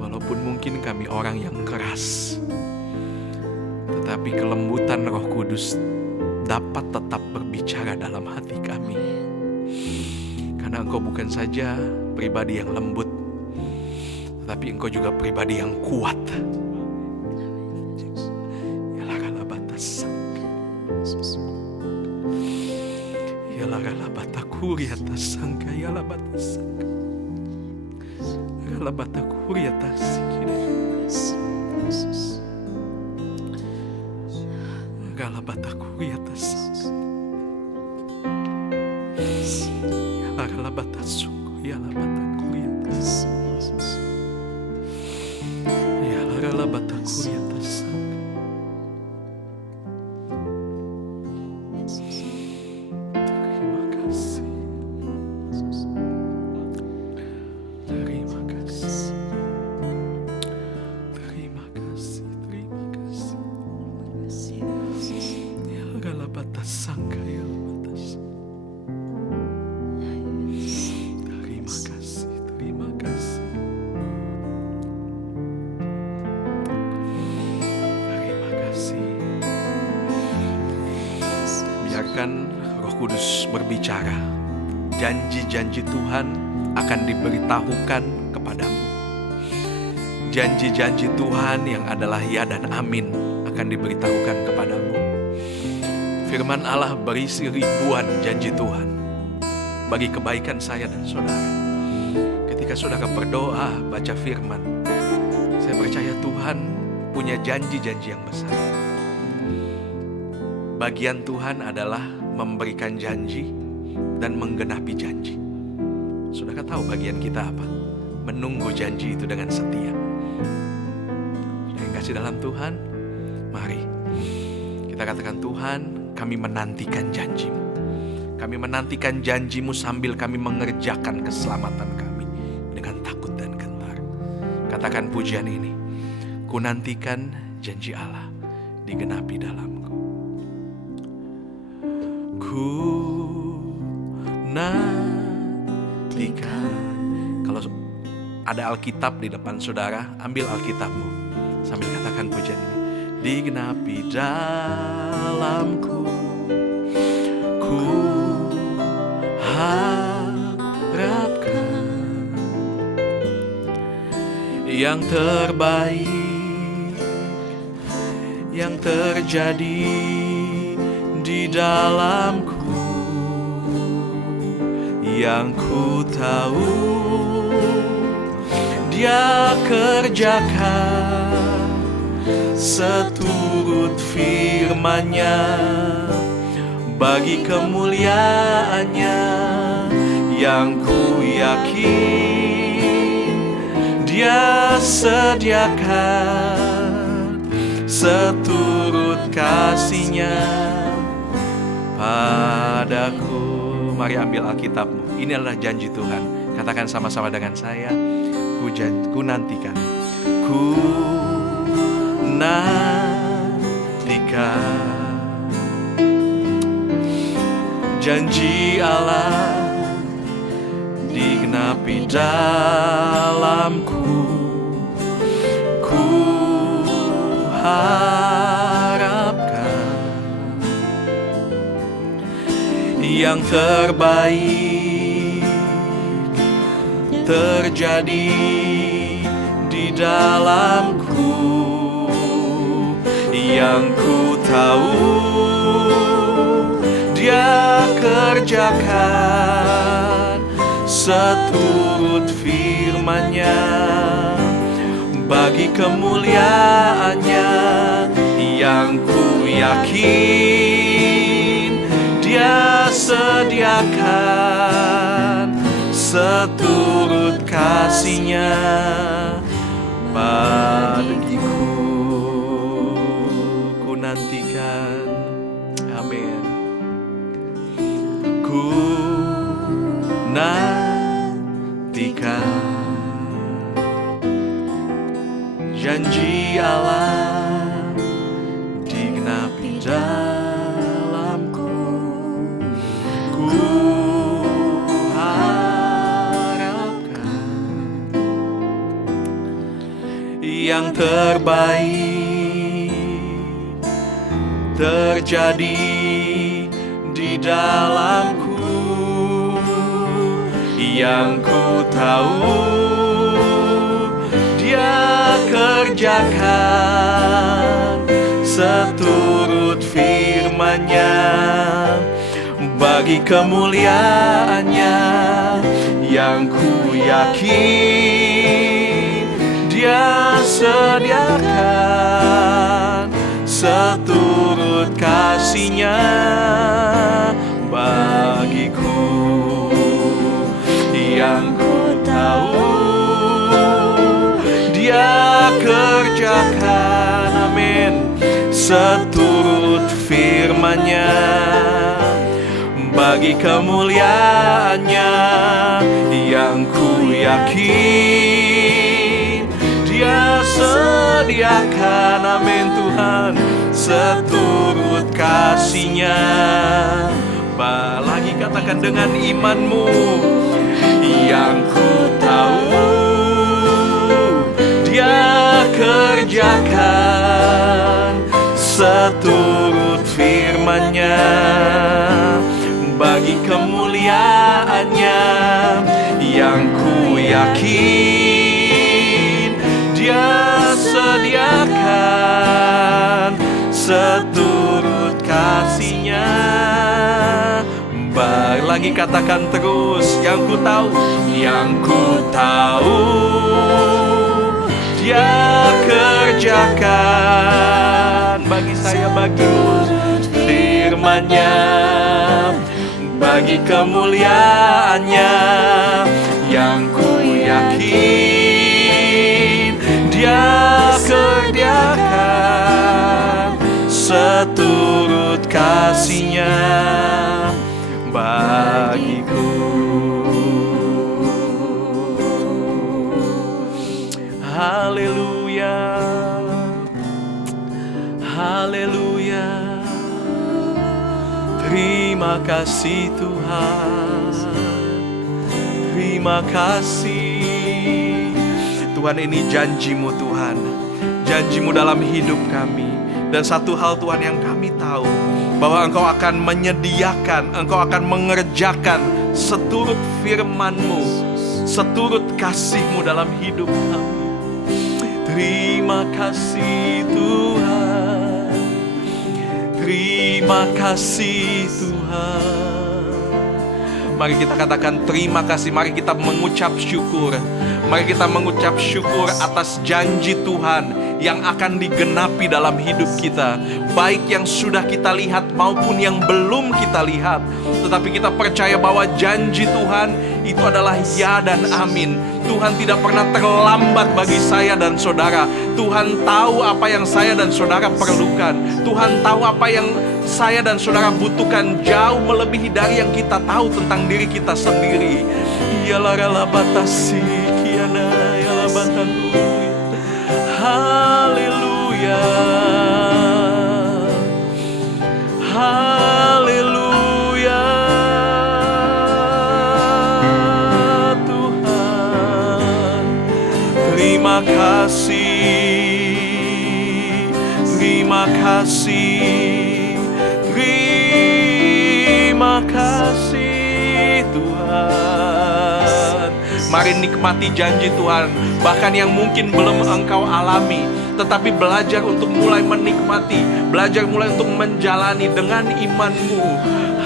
Walaupun mungkin kami orang yang keras, tetapi kelembutan Roh Kudus dapat tetap berbicara dalam hati kami. Karena Engkau bukan saja pribadi yang lembut, tetapi Engkau juga pribadi yang kuat, kuriata sangka ya labata sangka. Galabata kuriata sikira. Galabata kuriata sangka. Ya galabata sungko ya labata kuriata. Ya galabata kuriata sangka. Biarkan Roh Kudus berbicara. Janji-janji Tuhan akan diberitahukan kepadamu. Janji-janji Tuhan yang adalah ya dan amin akan diberitahukan kepadamu. Firman Allah berisi ribuan janji Tuhan bagi kebaikan saya dan saudara. Ketika saudara berdoa, baca firman, saya percaya Tuhan punya janji-janji yang besar. Bagian Tuhan adalah memberikan janji dan menggenapi janji. Saudara tahu bagian kita apa? Menunggu janji itu dengan setia. Saudara yang kasih dalam Tuhan, mari kita katakan, Tuhan, kami menantikan janji-Mu. Kami menantikan janji-Mu sambil kami mengerjakan keselamatan kami dengan takut dan gentar. Katakan pujian ini, ku nantikan janji Allah digenapi dalamku. Ku nantikan. Kalau ada Alkitab di depan saudara, ambil Alkitabmu sambil katakan pujian ini. Digenapi dalamku, ku harapkan yang terbaik yang terjadi di dalamku, yang ku tahu Dia kerjakan seturut firman-Nya bagi kemuliaan-Nya, yang ku yakin Dia sediakan seturut kasih-Nya padaku. Mari ambil Alkitabmu. Ini adalah janji Tuhan. Katakan sama-sama dengan saya. Ku nantikan. Ku nantikan janji Allah digenapi dalamku. Ku harapkan yang terbaik terjadi di dalamku, yang ku tahu Dia kerjakan seturut firman-Nya bagi kemuliaan-Nya, yang ku yakin Dia sediakan seturut kasih-Nya bagiku. Ku nantikan, amin. Ku nantikan janji Allah digenapi dalamku. Ku yang terbaik terjadi di dalamku, yang ku tahu Dia kerjakan seturut firman-Nya bagi kemuliaannya yang ku yakin Dia sediakan seturut kasih-Nya bagiku. Yang ku tahu Dia kerjakan, amin, seturut firman-Nya bagi kemuliaannya yang ku yakin Dia sediakan, amin Tuhan, seturut kasih-Nya. Lagi katakan dengan imanmu, yang ku tahu Dia kerjakan seturut firman-Nya bagi kemuliaannya yang ku yakin Dia sediakan seturut kasih-Nya. Lagi katakan terus, yang ku tahu Dia kerjakan bagi saya, bagimu firman-Nya bagi kemuliaannya yang ku yakin Dia kerjakan seturut kasih-Nya bagiku. Haleluya, haleluya. Terima kasih Tuhan, terima kasih Tuhan. Ini janji-Mu Tuhan, janji-Mu dalam hidup kami. Dan satu hal Tuhan yang kami tahu, bahwa Engkau akan menyediakan, Engkau akan mengerjakan seturut firman-Mu, seturut kasih-Mu dalam hidup kami. Terima kasih Tuhan, terima kasih Tuhan. Mari kita katakan terima kasih. Mari kita mengucap syukur. Mari kita mengucap syukur atas janji Tuhan yang akan digenapi dalam hidup kita, baik yang sudah kita lihat maupun yang belum kita lihat. Tetapi kita percaya bahwa janji Tuhan itu adalah ya dan amin. Tuhan tidak pernah terlambat bagi saya dan saudara. Tuhan tahu apa yang saya dan saudara perlukan. Tuhan tahu apa yang saya dan saudara butuhkan, jauh melebihi dari yang kita tahu tentang diri kita sendiri. Ialah rela batasi kiana ialah bataku. Haleluya, haleluya. Tuhan, terima kasih, terima kasih, terima kasih Tuhan. Mari nikmati janji Tuhan, bahkan yang mungkin belum engkau alami, tetapi belajar untuk mulai menikmati, belajar mulai untuk menjalani dengan imanmu.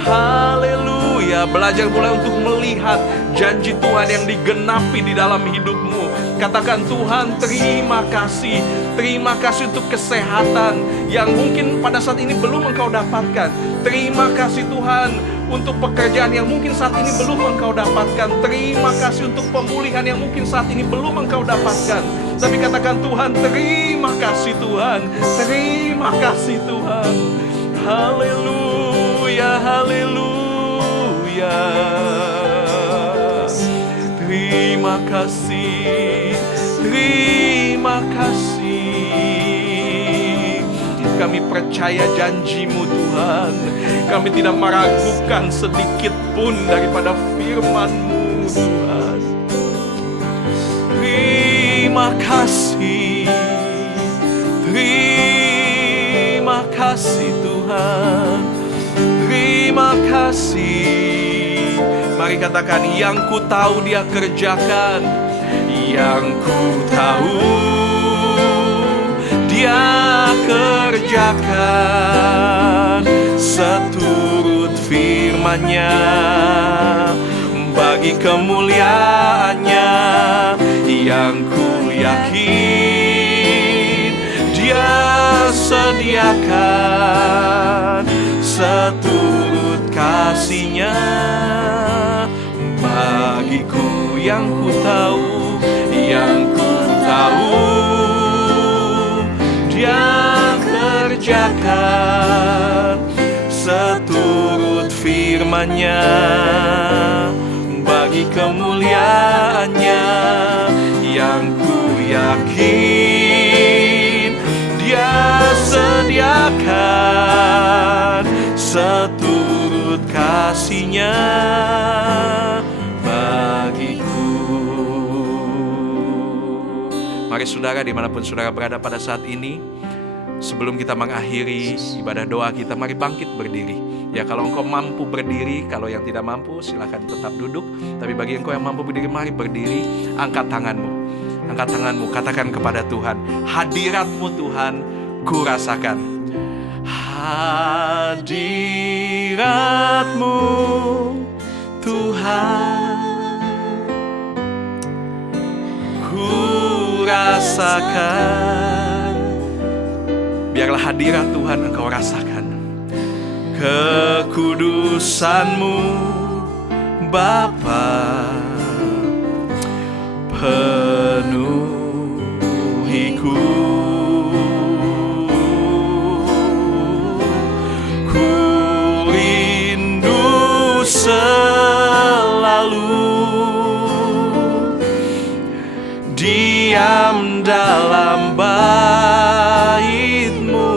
Haleluya, belajar mulai untuk melihat janji Tuhan yang digenapi di dalam hidupmu. Katakan, Tuhan terima kasih. Terima kasih untuk kesehatan yang mungkin pada saat ini belum engkau dapatkan. Terima kasih Tuhan untuk pekerjaan yang mungkin saat ini belum engkau dapatkan. Terima kasih untuk pemulihan yang mungkin saat ini belum engkau dapatkan. Tapi katakan, Tuhan terima kasih Tuhan, terima kasih Tuhan. Haleluya, haleluya. Terima kasih, terima kasih. Kami percaya janji-Mu Tuhan. Kami tidak meragukan sedikit pun daripada firman-Mu Tuhan. Terima kasih, terima kasih Tuhan, terima kasih. Mari katakan, yang ku tahu Dia kerjakan, yang ku tahu Dia kerjakan seturut firman firman-Nya, bagi kemuliaan-Nya yang ku yakin Dia sediakan seturut kasih-Nya bagiku yang ku tahu, Dia kerjakan seturut firman-Nya, bagi kemuliaan-Nya yang ku yakin Dia sediakan seturut kasih-Nya bagiku. Mari saudara, dimanapun saudara berada pada saat ini, sebelum kita mengakhiri ibadah doa kita, mari bangkit berdiri. Ya, kalau engkau mampu berdiri, kalau yang tidak mampu silakan tetap duduk. Tapi bagi engkau yang mampu berdiri, mari berdiri, angkat tanganmu. Angkat tanganmu, katakan kepada Tuhan, hadirat-Mu Tuhan, ku rasakan. Hadirat-Mu Tuhan, ku rasakan. Biarlah hadirat Tuhan engkau rasakan. Kekudusan-Mu Bapa penuhiku. Ku rindu selalu diam dalam bait-Mu,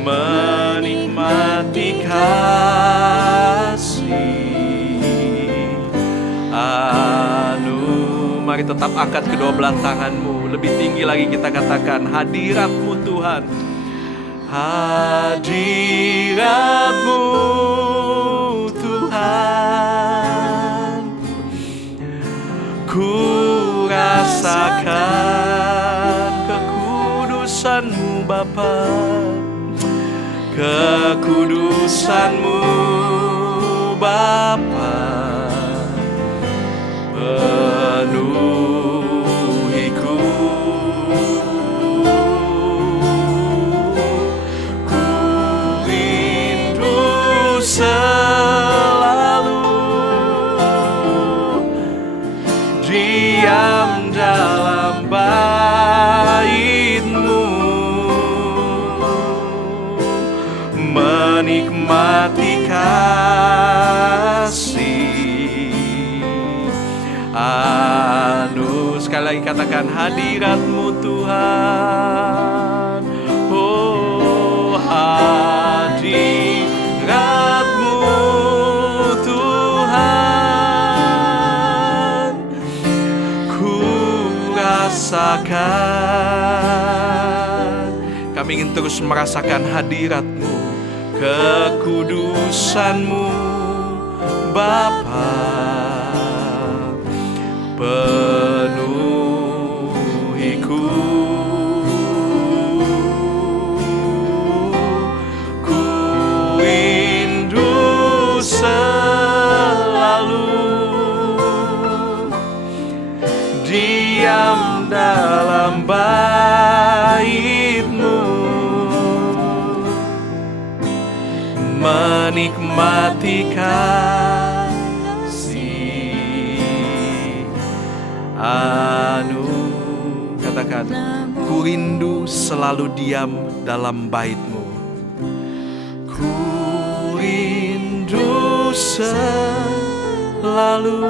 menikmati kasih. Mari tetap angkat kedua belah tanganmu. Lebih tinggi lagi kita katakan, hadirat-Mu Tuhan, hadirat-Mu Tuhan, ku rasakan. Kekudusan-Mu Bapa, kekudusan-Mu Bapa penuhiku. Ku rindu selalu diam dalam bait-Mu, menikmati kasih. Sekali lagi katakan, hadirat-Mu Tuhan. Oh, hadirat-Mu Tuhan, ku rasakan. Kami ingin terus merasakan hadirat-Mu, kekudusan-Mu Bapa penuhiku. Ku rindu selalu diam dalam bait-Mu, menikmati kasih. Katakan, ku rindu selalu diam dalam bait-Mu. Ku rindu selalu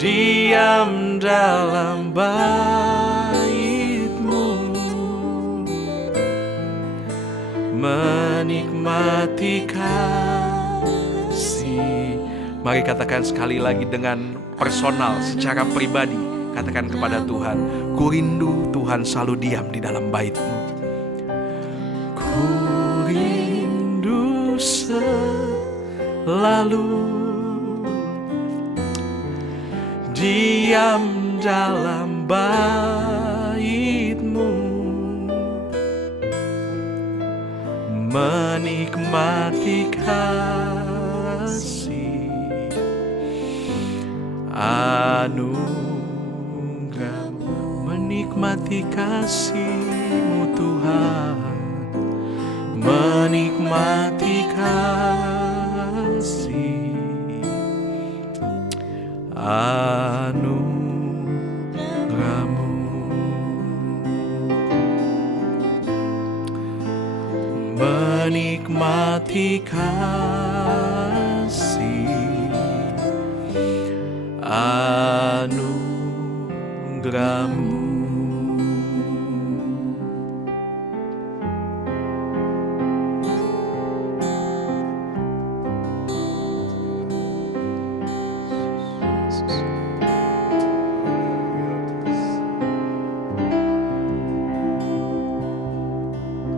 diam dalam bait-Mu, menikmati kasih. Mari katakan sekali lagi dengan personal, secara pribadi. Katakan kepada Tuhan, ku rindu Tuhan selalu diam di dalam bait-Mu. Ku rindu selalu diam dalam bait-Mu, menikmati kasih anugerah-Mu, menikmati kasih-Mu Tuhan, menikmati kasih anugerah-Mu, menikmati kasih anugerah-Mu.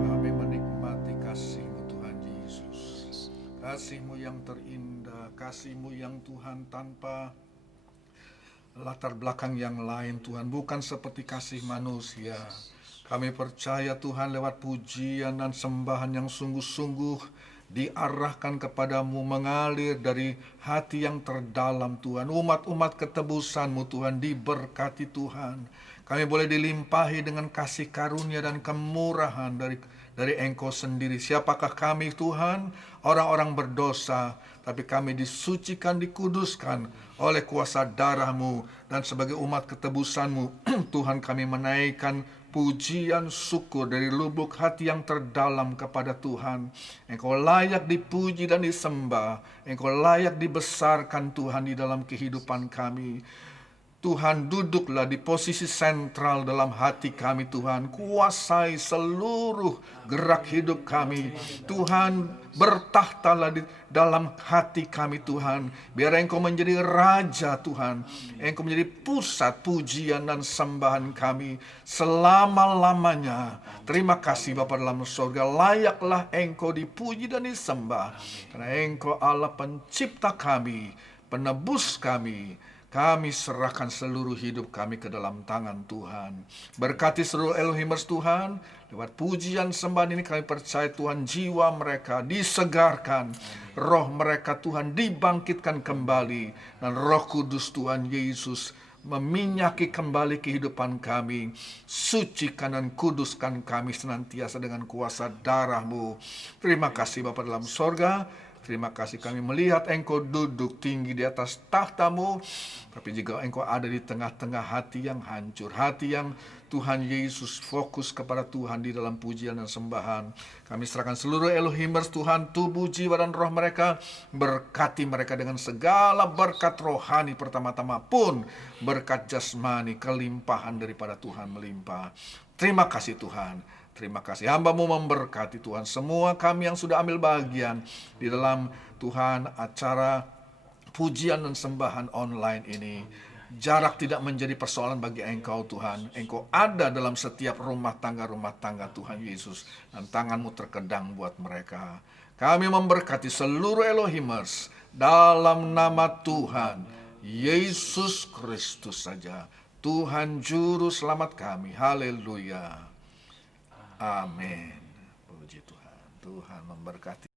Kami menikmati kasih-Mu Tuhan Yesus, kasih-Mu yang terindah, kasih-Mu yang Tuhan tanpa latar belakang yang lain Tuhan, bukan seperti kasih manusia. Kami percaya Tuhan lewat pujian dan sembahan yang sungguh-sungguh diarahkan kepadamu, mengalir dari hati yang terdalam Tuhan. Umat-umat ketebusan-Mu Tuhan diberkati Tuhan. Kami boleh dilimpahi dengan kasih karunia dan kemurahan dari Engkau sendiri. Siapakah kami Tuhan? Orang-orang berdosa, tapi kami disucikan, dikuduskan oleh kuasa darah-Mu. Dan sebagai umat ketebusan-Mu, Tuhan, kami menaikkan pujian syukur dari lubuk hati yang terdalam kepada Tuhan. Engkau layak dipuji dan disembah. Engkau layak dibesarkan Tuhan di dalam kehidupan kami. Tuhan, duduklah di posisi sentral dalam hati kami Tuhan. Kuasai seluruh gerak hidup kami. Tuhan, bertahtalah di dalam hati kami Tuhan. Biar Engkau menjadi Raja Tuhan. Engkau menjadi pusat pujian dan sembahan kami selama-lamanya. Terima kasih Bapa dalam surga. Layaklah Engkau dipuji dan disembah. Karena Engkau Allah pencipta kami, penebus kami. Kami serahkan seluruh hidup kami ke dalam tangan Tuhan. Berkati seluruh Elohimers Tuhan. Lewat pujian sembahan ini kami percaya Tuhan, jiwa mereka disegarkan. Roh mereka Tuhan dibangkitkan kembali. Dan Roh Kudus Tuhan Yesus meminyaki kembali kehidupan kami. Sucikan dan kuduskan kami senantiasa dengan kuasa darah-Mu. Terima kasih Bapa dalam sorga. Terima kasih kami melihat Engkau duduk tinggi di atas tahta-Mu. Tapi juga Engkau ada di tengah-tengah hati yang hancur. Hati yang Tuhan Yesus fokus kepada Tuhan di dalam pujian dan sembahan. Kami serahkan seluruh Elohimers Tuhan, tubuh, jiwa, dan roh mereka. Berkati mereka dengan segala berkat rohani pertama-tama pun. Berkat jasmani, kelimpahan daripada Tuhan melimpah. Terima kasih Tuhan. Terima kasih hamba-Mu memberkati Tuhan semua kami yang sudah ambil bagian di dalam Tuhan acara pujian dan sembahan online ini. Jarak tidak menjadi persoalan bagi Engkau Tuhan. Engkau ada dalam setiap rumah tangga Tuhan Yesus. Dan tangan-Mu terkedang buat mereka. Kami memberkati seluruh Elohimers dalam nama Tuhan Yesus Kristus saja. Tuhan Juru Selamat kami. Haleluya. Amin. Puji Tuhan. Tuhan memberkati.